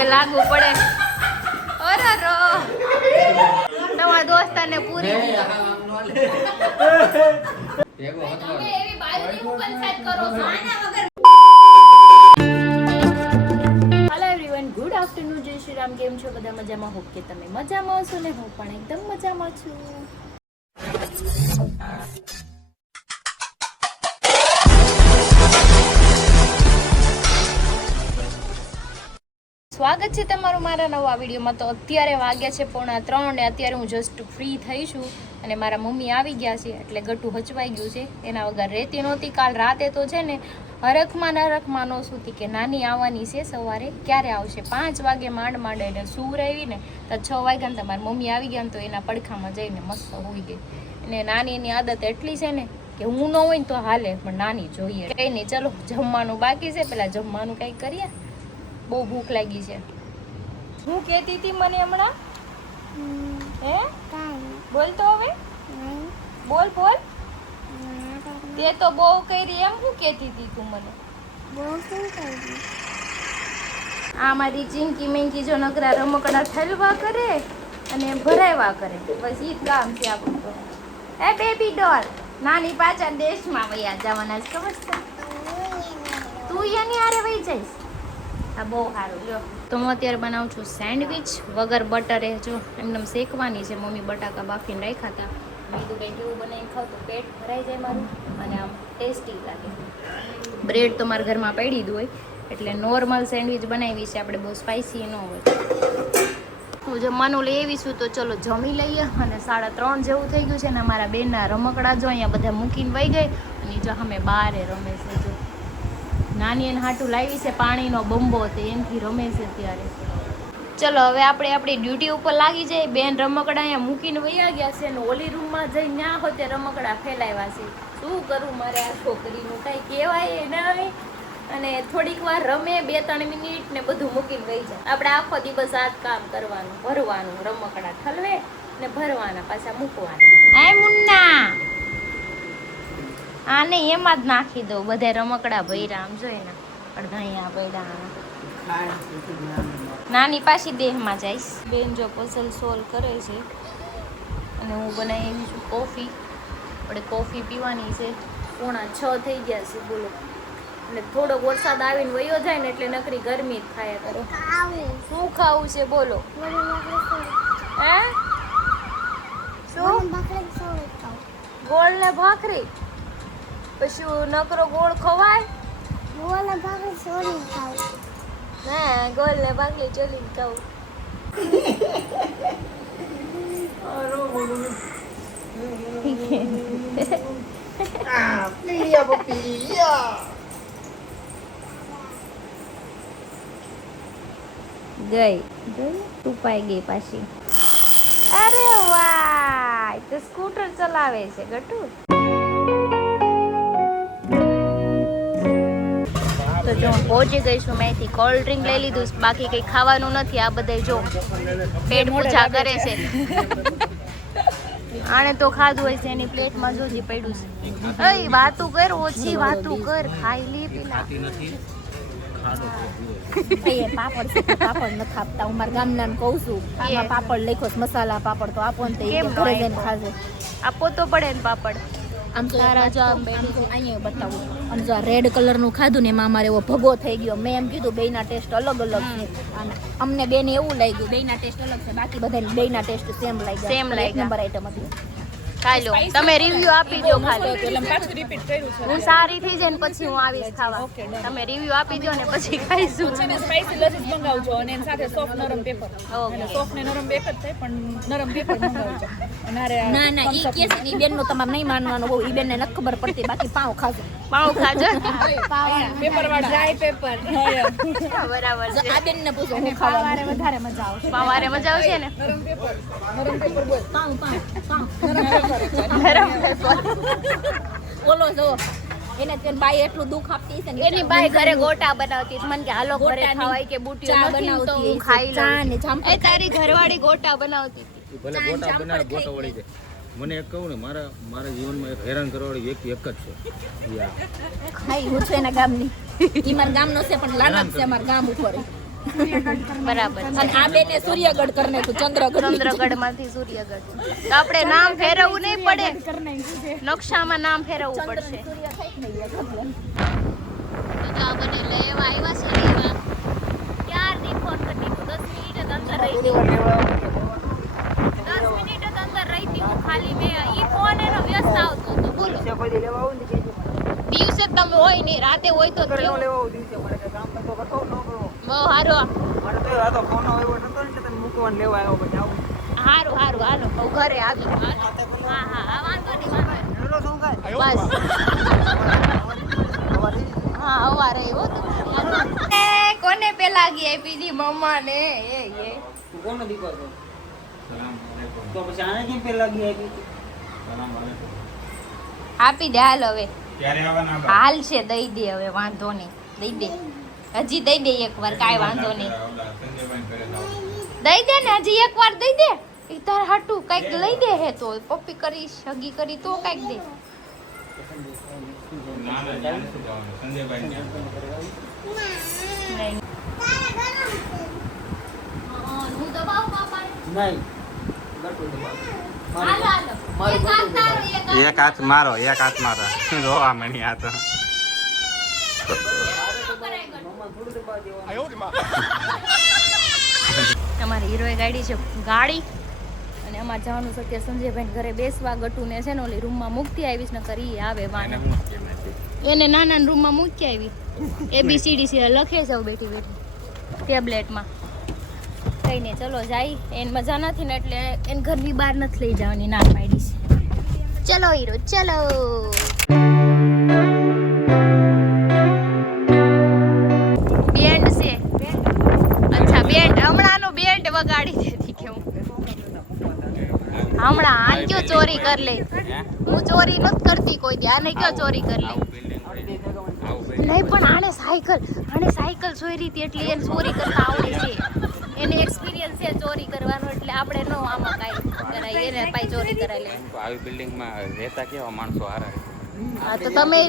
કે લાગુ પડે. અરે રો તમારા દોસ્તાને પૂરી તમે એવી બાજુની ઉપર સેટ કરો છો આના વગર. હેલો એવરીવન, ગુડ આફ્ટરનૂન, જય શ્રી રામ. કેમ છો બધા? મજામાં? હોપ કે તમે મજામાં હશો ને હું પણ એકદમ મજામાં છું. સ્વાગત છે તમારું મારા નવા વિડીયોમાં. તો અત્યારે વાગ્યા છે 2:45 ને અત્યારે હું જસ્ટ ફ્રી થઈ છું અને મારા મમ્મી આવી ગયા છે એટલે ગટું હચવાઈ ગયું છે. એના વગર રહેતી નહોતી. કાલ રાતે તો છે ને હરખમાં ન સૂતી કે નાની આવવાની છે સવારે, ક્યારે આવશે. 5 વાગે માંડ એને સૂર આવી ને તો 6 વાગ્યા ને મારી મમ્મી આવી ગયા ને તો એના પડખામાં જઈને મસ્ત હોઈ ગઈ. અને નાનીની આદત એટલી છે ને કે હું ન હોય ને તો હાલે પણ નાની જોઈએ. કંઈ નહીં, ચલો જમવાનું બાકી છે, પેલા જમવાનું કંઈક કરીએ. બહુ ભૂખ લાગી છે. હું કહેતી હતી મને હમણાં હે બોલ તો હવે બોલ તે તો બહુ કરી એમ હું કહેતી હતી તું મને? આ મારી ચીંકી મેંકી જો નકરા રમકડા ઠલવા કરે અને ભરાવા કરે, બસ ઈ જ કામ છે આપણું. તો એ બેબી ડોલ નાની પાછા દેશમાં વયા જવાના છે, ખબર છે? તું એની હારે વહી જઈશ. આ બહુ સારું. લ્યો તો હું અત્યારે બનાવું છું સેન્ડવિચ વગર બટરે. જો એકદમ શેકવાની છે. મમ્મી બટાકા બાફીને રાખ્યા હતા. મેં કીધું કંઈક એવું બનાવીને ખાવ તો પેટ ભરાઈ જાય મારું અને આમ ટેસ્ટી લાગે. બ્રેડ તો મારા ઘરમાં પડી જ હોય એટલે નોર્મલ સેન્ડવિચ બનાવી છે આપણે, બહુ સ્પાઇસી ન હોય. હું જમવાનું લઈ આવીશું તો ચલો જમી લઈએ. અને 3:30 જેવું થઈ ગયું છે ને અમારા બેનના રમકડા જો અહીંયા બધા મૂકીને વહી ગઈ અને જો અમે બહારે રમે છે. જો નાની એને હાટું લાવી છે પાણીનો બંબો, તે એનથી રમે છે ત્યારે. ચલો હવે આપણે આપણી ડ્યુટી ઉપર લાગી જાય. બેન રમકડા અહીંયા મૂકીને વયા ગયા છે ને ઓલી રૂમમાં જઈને ત્યાં હોતે રમકડા ફેલાવ્યા છે. શું કરું મારે આ છોકરીનું કાંઈ કહેવાય નહીં. અને થોડીક વાર રમે 2-3 મિનિટ ને બધું મૂકીને વહી જાય. આપણે આખો દિવસ આ જ કામ કરવાનું, ભરવાનું, રમકડા ઠલવે ને ભરવાના પાછા મૂકવાના. હે મુન્ના, આને એમાં જ નાખી દો બધા રમકડા ભર્યા. આમ જોઈ ને અડધા અહીંયા ભર્યા. નાની પાછી દેહમાં જઈશ. બેન જો પઝલ સોલ્વ કરે છે અને હું બનાવી છું કોફી. આપણે કોફી પીવાની છે. 5:45 થઈ ગયા છે, બોલો. એટલે થોડો વરસાદ આવીને વયો જાય ને એટલે નકરી ગરમી જ થાય કરે. શું ખાવું છે બોલો? હે શું? ગોળ ને ભાખરી? પછી નકરો ગોળ ખવાય? ગોળ ને ભાખરી ચોરી ખાવ. ના, ગોળ ને ભાખરી ચોરી ખાવ. ગઈ ટુપાઈ ગઈ પાછી. અરે વાહ, તો સ્કૂટર ચલાવે છે ગટુ. તો જો હું પહોંચી ગઈ છું. મેંથી કોલ્ડ ડ્રિંક લઈ લીધું, બાકી કંઈ ખાવાનું નથી. આ બધા જો પેટ પૂજા કરે છે. આને તો ખાધું હોય છે, એની પ્લેટમાં જોજી પડ્યું છે. અય વાતું કર, ઓછી વાતું કર, ખાઈ લે પેલા. પાપડ નથી આપતા. હું મારા ગામના કહું છું પાપડ લખ્યો મસાલા પાપડ તો આપો ને ઘરે જઈને ખાજો. આપો તો પડે ને પાપડ. આમ તો અહીંયા બતાવું. અને જો રેડ કલરનું ખાધું ને એમાં અમારે એવો ભગો થઈ ગયો. મેં એમ કીધું બેયના ટેસ્ટ અલગ અલગ છે. અને અમને બેને એવું લાગ્યું બેયના ટેસ્ટ અલગ છે, બાકી બધા બેયના ટેસ્ટ સેમ લાગ્યા. સેમ લાગ્યા. નંબર આઈટમ હતી. ખાઈ લો, તમે રિવ્યુ આપી દો ખાલી. એટલે પાછું રિપીટ કર્યું છે. હું સારી થઈ જાય ને પછી હું આવીશ ખાવા. તમે રિવ્યુ આપી દો ને પછી ખાઈશું. છે ને સ્પાઈસી લસીસ મંગાવજો અને એની સાથે સોફ્ટ નરમ પેપર. ઓકે. સોફ્ટ ને નરમ એક જ થાય પણ નરમ પેપર મંગાવજો. ના ઈ કે છે કે બેન નો તમારે નહીં માનવાનો બહુ. ઈ બેન ને નથી ખબર પડતી, બાકી પાઉં ખાજો. પાઉં ખાજો. પેપર વાળા ડ્રાય પેપર. બરાબર છે. આ બેન ને પૂછો હું ખાવા વધારે મજા આવશે. પાવારે મજા આવશે ને. નરમ પેપર બોલ. પાઉં ગરમ પેપર. ઓલો જો એને તેન બાઈ એટલું દુખ આપતી છે ને. એની બાઈ ઘરે ગોટા બનાવતી છે. મને કે હાલો ઘરે ખાવાય કે બુટીઓ નથી તો હું ખાઈ લઉં. એ તારી ઘરવાળી ગોટા બનાવતી હતી. ભલે ગોટા બનાવે ગોટો વળી જાય. મને એક કહું ને મારા જીવનમાં એક હેરાન કરવાવાળી વ્યક્તિ એક જ છે. ખાઈ હું છું એના ગામની. ઈ મારા ગામનો છે પણ લાનત છે મારા ગામ ઉપર. બરાબર છે. અને આ બેને સૂર્યગઢ કરી નાખ્યું, ચંદ્રગઢ માંથી સૂર્યગઢ. તો આપણે નામ ફેરવવું નહીં પડે, નકશામાં નામ ફેરવવું પડશે. તો આ બને લેવા આવ્યા છે લેવા. ક્યારની ફોન કરી દીધું, 10 મિનિટ જ અંદર રહી હતી. 10 મિનિટ જ અંદર રહી હતી હું ખાલી. મેં ઈ ફોન એનો વ્યસ્ત આવતો હતો. બોલો દિવસે તમે હોય નહીં, રાતે હોય તો કેવું? બહુ હારું હારું હાલો હું ઘરે આવી. હા વાંધો નહીં બસ. હા અવારે આવ્યો તો. કોને પેલા ગઈ આપી દી મમ્મા ને? કોનો દીકરો છો? તો પછી આને કેમ પેલા ગઈ આપી? આપી દે હાલ હવે. ક્યારે આવવાના હાલ છે દઈ દે હવે, વાંધો નહીં દઈ દે. હજી દઈ દે એકવાર, કાંઈ વાંધો નહીં. દઈ દે ને હજી એકવાર દઈ દે. એ તાર હાટું કઈક લઈ દે હે તો પપ્પી કરી સગી કરી તો કઈક દે. નહીં. હું દબાવું બાપાને? નહીં ગટુ દબાવ. હાલો હાલો. એક હાથ તારો, એક હાથ એક હાથ મારો જોવા મળી આ તો અમારી હીરોએ ગાડી છે ગાડી. અને અમારે જવાનું છે અત્યારે સંજયભાઈ ઘરે બેસવા. ગટુને છે ને ઓલી રૂમમાં મૂકતી આવીશ ને કરી આવે વાને. એને નાના રૂમમાં મૂકી આવી. ABCD લખે છે બેઠી બેઠી ટેબ્લેટમાં. કઈ નહીં ચલો જાય. એને મજા નથી ને એટલે એને ઘરની બહાર નથી લઈ જવાની ના પાડી છે. ચલો હીરો ચલો. બેન્ડ છે. અચ્છા બેન્ડ હમણાંનો બેન્ડ વગાડી દેતી કે હું હમણાં આને કયો ચોરી કર લે. હું ચોરી નથી કરતી કોઈ દી. આને કયો ચોરી કર લે. નહીં પણ આને સાયકલ ચોરી હતી એટલે એને ચોરી કરતા આવડે છે. એને એક્સપિરિયન્સ છે ચોરી કરવાનો એટલે આપણે નો આમાં કાંઈ કરાય. એને પાઈ ચોરી કરાય લે. આવી બિલ્ડિંગમાં રહેતા કેવા માણસો હારા. હા તો તમે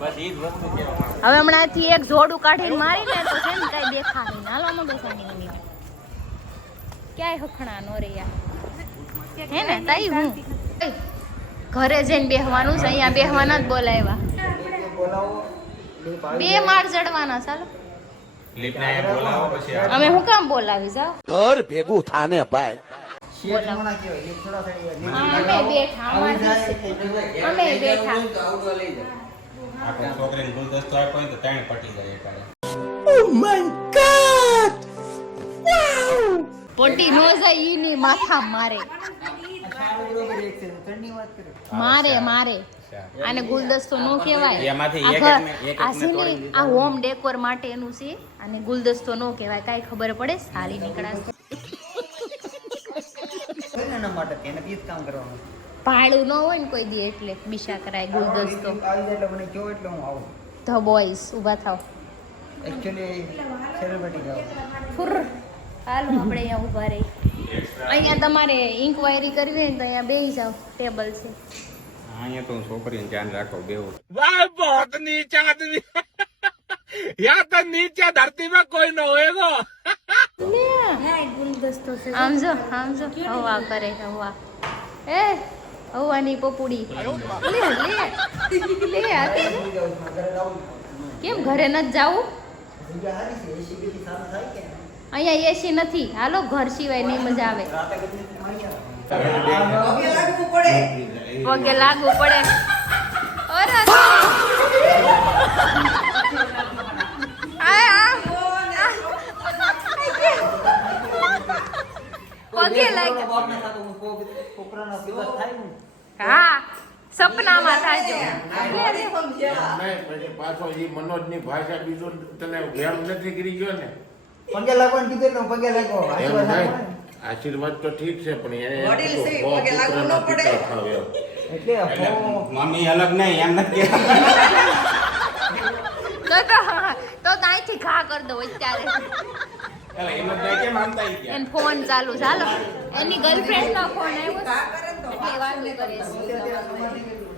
બસ ઈ જ વસ્તુ કેવા હવે હમણાંથી એક જોડું કાઢીને મારીને તો છે ને કાંઈ દેખા નહીં. હાલો માં બેસાની મમ્મી ક્યાંય હખણા નો રે યાર. હે ને તાઈ હું ઘરે જઈને બેહવાનું છે. અહીંયા બેહવાના જ બોલાવ્યા. બોલાવો 2 માળ ચડવાના. ચાલો લીપના બોલાવો પછી અમે હું કામ બોલાવી જાવ. ઘર ભેગું થાને ભાઈ. શેઠ મોણા કહેવાય, લીપ થોડા થઈ ગયા. અમે બેઠા અમે બેઠા. આપણે છોકરીને ગુલદસ્તો આપ્યો હોય તો ત્રણ પટી જાય એકારે. પોટી નો જાય ઈની માથા મારે ઠંડી વાત કરે. મારે આને ગુલદસ્તો નો કહેવાય. એમાંથી આ એક ઘર- એકને- એક આ એકને છે ને તોડી આ હોમ ડેકોર માટેનું છે. આને ગુલદસ્તો નો કહેવાય. કાંઈ ખબર પડે સારી નીકળાશે. એના માટે એને ઈ જ કામ કરવાનું. ભાડું ન હોય ને કોઈ દી એટલે બિશા કરાય ગુલદસ્તો. આવી જાય એટલે મને કહો એટલે હું આવું. ધ બોયઝ ઊભા થાવ. એકચ્યુઅલી સેલિબ્રિટી જાવ. ફુર હાલો આપણે અહીંયા ઊભા રહી. અહીંયા તમારે ઇન્ક્વાયરી કરવી હોય ને તો અહીંયા બેસી જાવ. ટેબલ છે. અહીંયા તો હું છોકરીને ધ્યાન રાખો બેવું. આમ જો હવા કરે હવા. એ હવાની પપુડી લે આ તે. કેમ ઘરે નથી જાવું? જગ્યા સારી છે. એસી બેસી સારું થાય કે અહીંયા એસી નથી. હાલો ઘર સિવાય નહીં મજા આવે. રાતે કદી મારી આવે. પગે લાગવું પડે. ઓરે પગે લાગે. બાપના સાથે હું છોકરાના પિતા થાય ને. હા સપનામાં થાજો. પાછો એ મનોજની ભાષા બીજું તને વેમ નથી કરી ગયો ને. પગે લાગવાનું કીધું એટલે હું પગે લાગો. એમ આશીર્વાદ નહીં. આપો ને. આશીર્વાદ તો ઠીક છે પણ એને પુત્રના પિતા થાવ એમ. એટલે એટલે હું મમ્મી અલગ નહીં એમ નથી કહેતા. તો અહીંથી ઘા કરી દો અત્યારે. એટલે એમ જ નહીં કેમ આમતા ઈ ગયા? એને ફોન ચાલુ ચાલો. એની ગર્લફ્રેન્ડ નો ફોન આવ્યો એટલે વાતું કરે છે.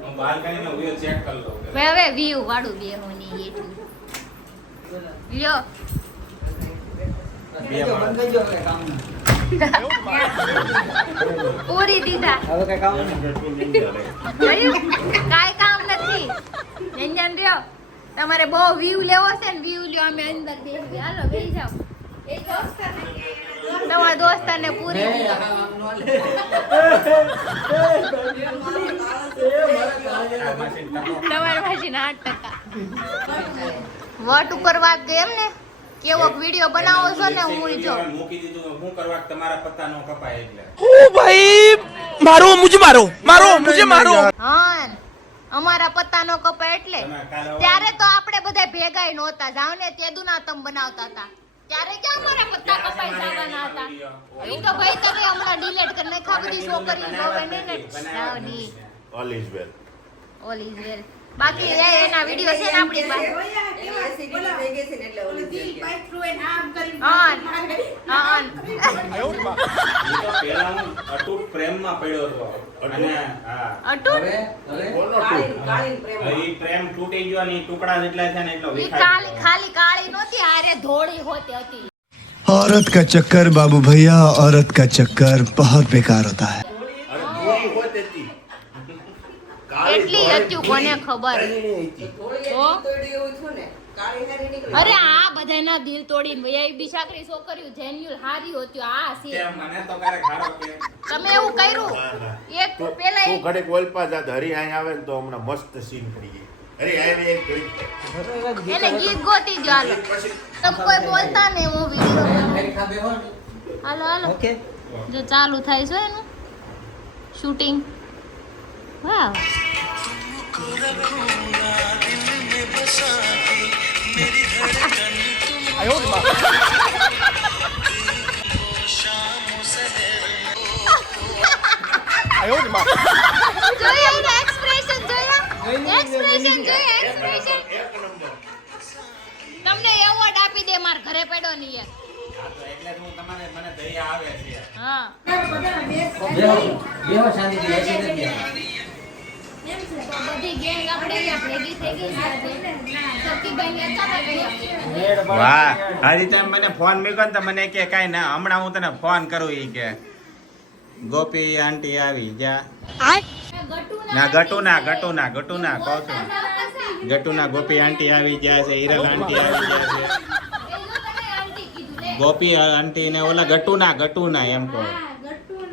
હું બાલ્કનીનો વ્યૂ ચેક કરી લઉં. હવે વ્યૂ વાળું બે હોની એટલું. લ્યો બંધ કરી દો હવે કામનું. પૂરી દીધા હવે કઈ કામ નહીં. જોયું? કાંઈ કામ નથી વ્યંજન રહ્યો તમારે બહુ વ્યૂ લેવો છે ને વ્યૂ લ્યો અમે અંદર બેસી હાલો બેસી જાઓ તમારા દોસ્તારને પૂરી દીધા. તમારી પાસે 8%. વટ ઉપર વાત ગઈ એમ ને કેવો વિડીયો બનાવો છો ને હું જો મૂકી દીધું હું કરવા તમારા પત્તા નો કપાય એટલે હા અમારા પત્તા નો કપાય એટલે તમે કાલે ત્યારે તો આપણે બધા ભેગાય નહોતા જાવ ને તે દુનાતમ બનાવતા હતા ત્યારે ક્યાં અમારા પત્તા કપાઈ જવાના હતા ઈ તો ભાઈ તમે હમણાં ડિલીટ કરી નાખા બધી છોકરીઓ જોવે નહીં ને જાવની all is well. All is well બાકી એના વિડિયો છે ને આપણી પાસે હા હા ઈ તો પેલા હું અટૂટ પ્રેમમાં પડ્યો હતો અને હા અટૂટ હવે કોનો ટૂટ? ઈ પ્રેમ તૂટી ગયો ને ઈ ટુકડા જેટલા છે ને એટલો ઈ વિખાઈ ખાલી કાળી નહોતી હારે ધોળી હોતી હતી औरत का चक्कर बाबू भैया औरत का चक्कर बहुत बेकार होता है અરે ધોળી હોત હતી. કાળી કેટલી ધોળી હતું કોને ખબર તો અરે આ બધાના દિલ તોડીને વૈયા બી છાકરી છોકરીઓ જેન્યુઅલ હારી હોતી આ છે તે મને તો ક્યારેક ખારો કે તમે એવું કર્યું ના, ના. એક પેલા તું ઘડીક ઓલપા જા હરી અહીં આવે ને તો હમણાં મસ્ત સીન કરી ગઈ. અરે આવી એક ઘડીક. એને ગીત ગોતી જો હાલો પછી તમે કોઈ બોલતા ને હું વિડિયો ફરી ખાબે હો ને. હાલો હાલો ઓકે જો ચાલુ થાય છે એનું શૂટિંગ વાવ જોયા એના એક્સપ્રેશન જોયા એક્સપ્રેશન જોયા એક્સપ્રેશન એક નંબર. તમને એવોર્ડ આપી દે માર ઘરે પડ્યો નહીં યાર હા તો એટલે જ હું તમારે મને દયા આવે છે હા બેહો શાંતિથી બેસી નથી આવતા. તો બધી ગેંગ આપણે અહીંયા ભેગી થઈ ગઈ છે સતીભાઈ અચાનક ગયા રેડ બાર વાહ હરી તમે મને ફોન મૂક્યો ને તો મને કે કાંઈ ના હમણાં હું તને ફોન કરું ઈ કે ગોપી આંટી આવી જા ના ગટુના કહું છું ગટુના ગોપી આંટી આવી ગયા છે હિરલ આંટી આવી ગયા છે ગોપી આંટી ને ઓલા ગટુના એમ કહો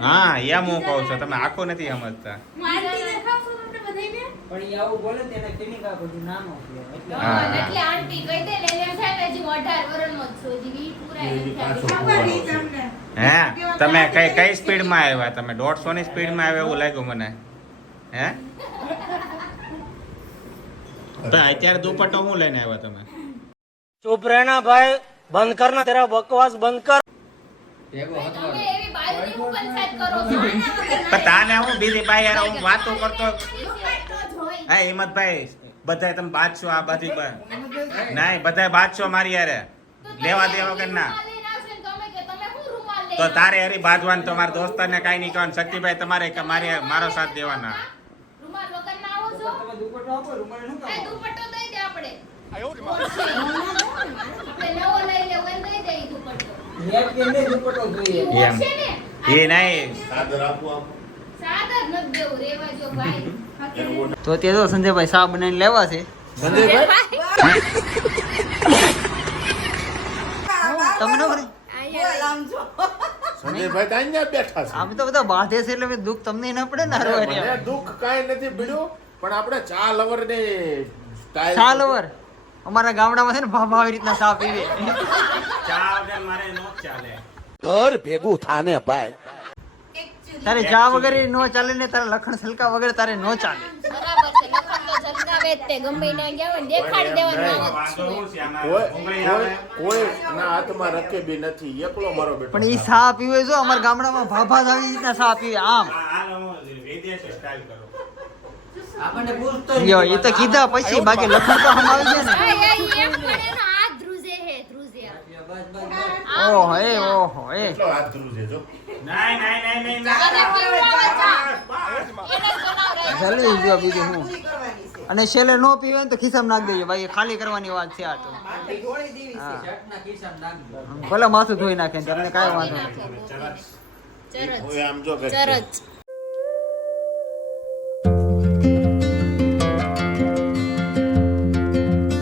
હા એમ હું કહું છું તમે આખો નથી સમજતા પણ ઈ આવું બોલે ને એને clinic આ બધું નાનો છે એટલે હા. એટલે આંટી કહી દે ને એને થાય ને હજી 18 વર્ષનો જ છો હજી પૂરા એ પાછો નથી ફોન આવશે. હે તમે કઈ સ્પીડમાં આવ્યા તમે 150 ની સ્પીડમાં આવ્યા એવું લાગ્યું મને હે તો અત્યારે દુપટ્ટો હું લઈને આવ્યા તમે चुप रहना भाई बंद करना तेरा बकवास बंद कर ભેગો હતો તમે એવી બાયુની હું પંચાયત કરો છો આના વગર પણ તાને હું બીજી ભાઈ યાર હું વાતો કરતો દુપટ્ટો જ હોય. હા હિંમતભાઈ બધાય તમે બાદશો આ બધી નહીં બધાય બાદશો મારી યારે લેવા દેવા વગર ના રૂમાલ લઈને આવશે ને તમે કે તમે શું રૂમાલ લઈને તો તારે હરી બાંધવાનું તો મારા દોસ્તારને કાંઈ નહીં કહેવાનું શક્તિભાઈ તમારે કે મારો સાથ દેવાના રૂમાલ વગર ના આવો છો તમે દુપટ્ટો આપો રૂમાલ શું એ કામ દુપટ્ટો દઈ દે આપણે આપણે નવો લઈ લેવો એને દઈ દે ઈ દુપટ્ટો હેડ કે નહીં દુપટ્ટો જોઈએ એમ છે ને એ નહીં સાદર આપો આમ. સાદા જ નથી દેવું રેવા જો ભાઈ તો તે તો સંજયભાઈ સા બનાવીને લેવા છે તમને ખબર? સંજયભાઈ તો અહીંયા બેઠા છે. આમ તો બધા બાંધે છે એટલે દુઃખ તમને ન પડે ને હરવા મને દુઃખ કાંઈ નથી ભીડ્યું પણ આપણે ચા લવર ને સ્ટાઇલ ચાલ ઓવર અમારા ગામડામાં છે ને ભાભા આવી રીતના સા પીવે ચા વગર મારે નો ચાલે घर भेगू थाने पाए તારે ચા વગર નો ચાલે ને તારે લખણ સલકા વગર તારે નો ચાલે બરાબર છે લખણ તો જલગાવે જ તે ગમે ના ગયા હોય ને દેખાડી દેવાનું આવો જ વાંધો છે. શું છે આમાં? કોઈ ભૂંગળી આવે? કોઈ ના હાથમાં રખે બી નથી એકલો મારો બેટો પણ ઈ સા પીવે જો અમારા ગામડામાં ભાભા જ આવી રીતના સા પીવે આમ હાલ હું વિદેશી સ્ટાઇલ કરું આપણને પૂછતો યો એ તો કીધા પછી બાકી લખણ તો હમ આવી ગયા ને આ એમ પણ એનો હાથ ધ્રુજે હે ધ્રુજે ઓહો એ ઓહો એ કેટલો હાથ ધ્રુવ છે જો નહીં અને પીવડાવે ચા. એને જ બનાવરાય. જલ્દી જો બીજું હું અને છેલ્લે નો પીવે ને તો ખિસ્સામાં નાખ દેજો બાકી ખાલી કરવાની વાત છે આ તો ભલે માથું ધોઈ નાખે તમને કાંઈ વાંધો નહીં હવે આમ જો કે ચરચ